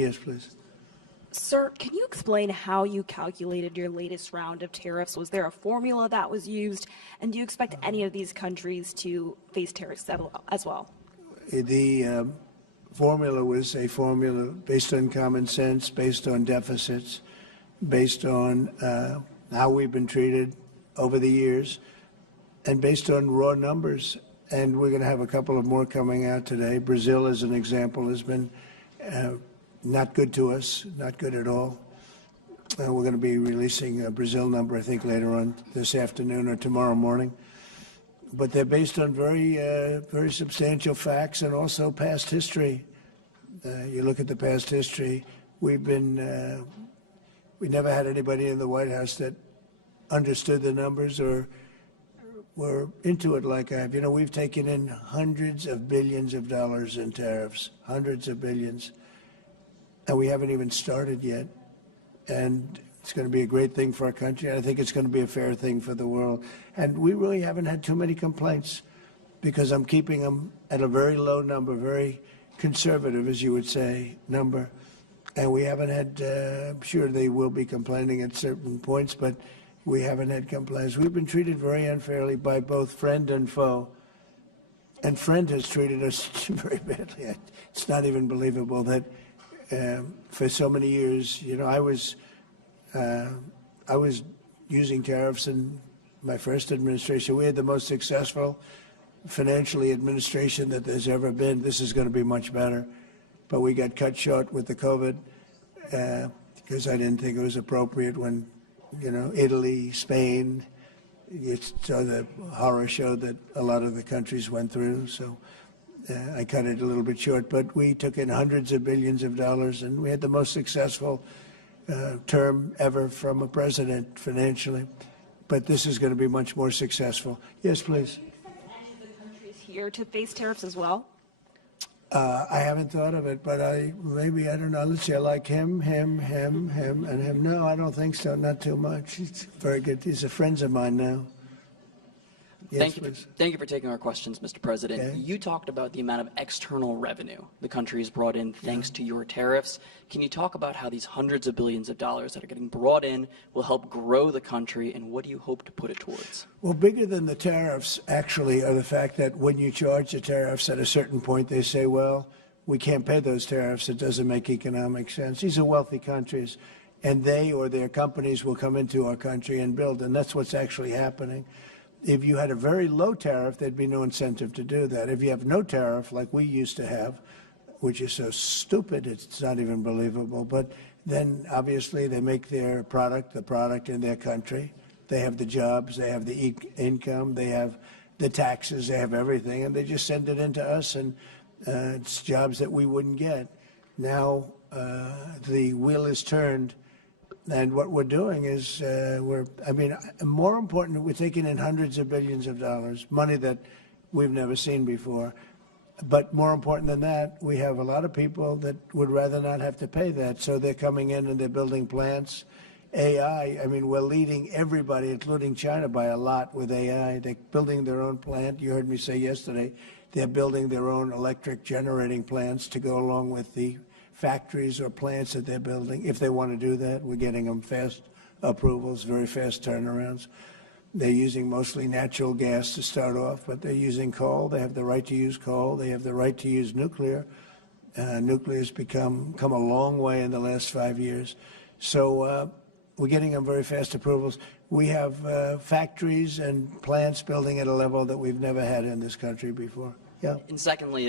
Yes, please. Sir, can you explain how you calculated your latest round of tariffs? Was there a formula that was used? And do you expect any of these countries to face tariffs as well? The formula was a formula based on common sense, based on deficits, based on how we've been treated over the years, and based on raw numbers. And we're going to have a couple of more coming out today. Brazil, as an example, has been not good to us, not good at all. We're going to be releasing a Brazil number, I think, later on this afternoon or tomorrow morning. But they're based on very substantial facts and also past history. You look at the past history. We never had anybody in the White House that understood the numbers or were into it like I have. You know, we've taken in hundreds of billions of dollars in tariffs, hundreds of billions, and we haven't even started yet. And it's going to be a great thing for our country. I think it's going to be a fair thing for the world. And we really haven't had too many complaints because I'm keeping them at a very low number, very conservative, as you would say, number. And we haven't had, I'm sure they will be complaining at certain points, but we haven't had complaints. We've been treated very unfairly by both friend and foe. And friend has treated us very badly. It's not even believable that for so many years, you know, I was using tariffs in my first administration. We had the most successful financially administration that there's ever been. This is going to be much better. But we got cut short with the COVID because I didn't think it was appropriate when, you know, Italy, Spain, you saw the horror show that a lot of the countries went through. So I cut it a little bit short. But we took in hundreds of billions of dollars, and we had the most successful term ever from a president financially. But this is going to be much more successful. Yes, please. Do you expect any of the countries here to face tariffs as well? I haven't thought of it, but I don't know. Let's see, I like him, and him. No, I don't think so. Not too much. He's very good. These are friends of mine now. Yes, Thank you for taking our questions, Mr. President. Okay. You talked about the amount of external revenue the country has brought in thanks to your tariffs. Can you talk about how these hundreds of billions of dollars that are getting brought in will help grow the country, and what do you hope to put it towards? Well, bigger than the tariffs, actually, are the fact that when you charge the tariffs at a certain point, they say, well, we can't pay those tariffs. It doesn't make economic sense. These are wealthy countries, and they or their companies will come into our country and build, and that's what's actually happening. If you had a very low tariff, there'd be no incentive to do that. If you have no tariff, like we used to have, which is so stupid, it's not even believable, but then obviously they make their product, the product in their country. They have the jobs, they have the income, they have the taxes, they have everything, and they just send it into us, and it's jobs that we wouldn't get. Now the wheel is turned. And what we're doing is more important, we're taking in hundreds of billions of dollars, money that we've never seen before. But more important than that, we have a lot of people that would rather not have to pay that. So they're coming in and they're building plants. AI, we're leading everybody, including China, by a lot with AI. They're building their own plant. You heard me say yesterday, they're building their own electric generating plants to go along with the factories or plants that they're building. If they want to do that, we're getting them fast approvals, very fast turnarounds. They're using mostly natural gas to start off, but they're using coal. They have the right to use coal. They have the right to use nuclear. Nuclear's come a long way in the last 5 years. So we're getting them very fast approvals. We have factories and plants building at a level that we've never had in this country before. Yeah. And secondly,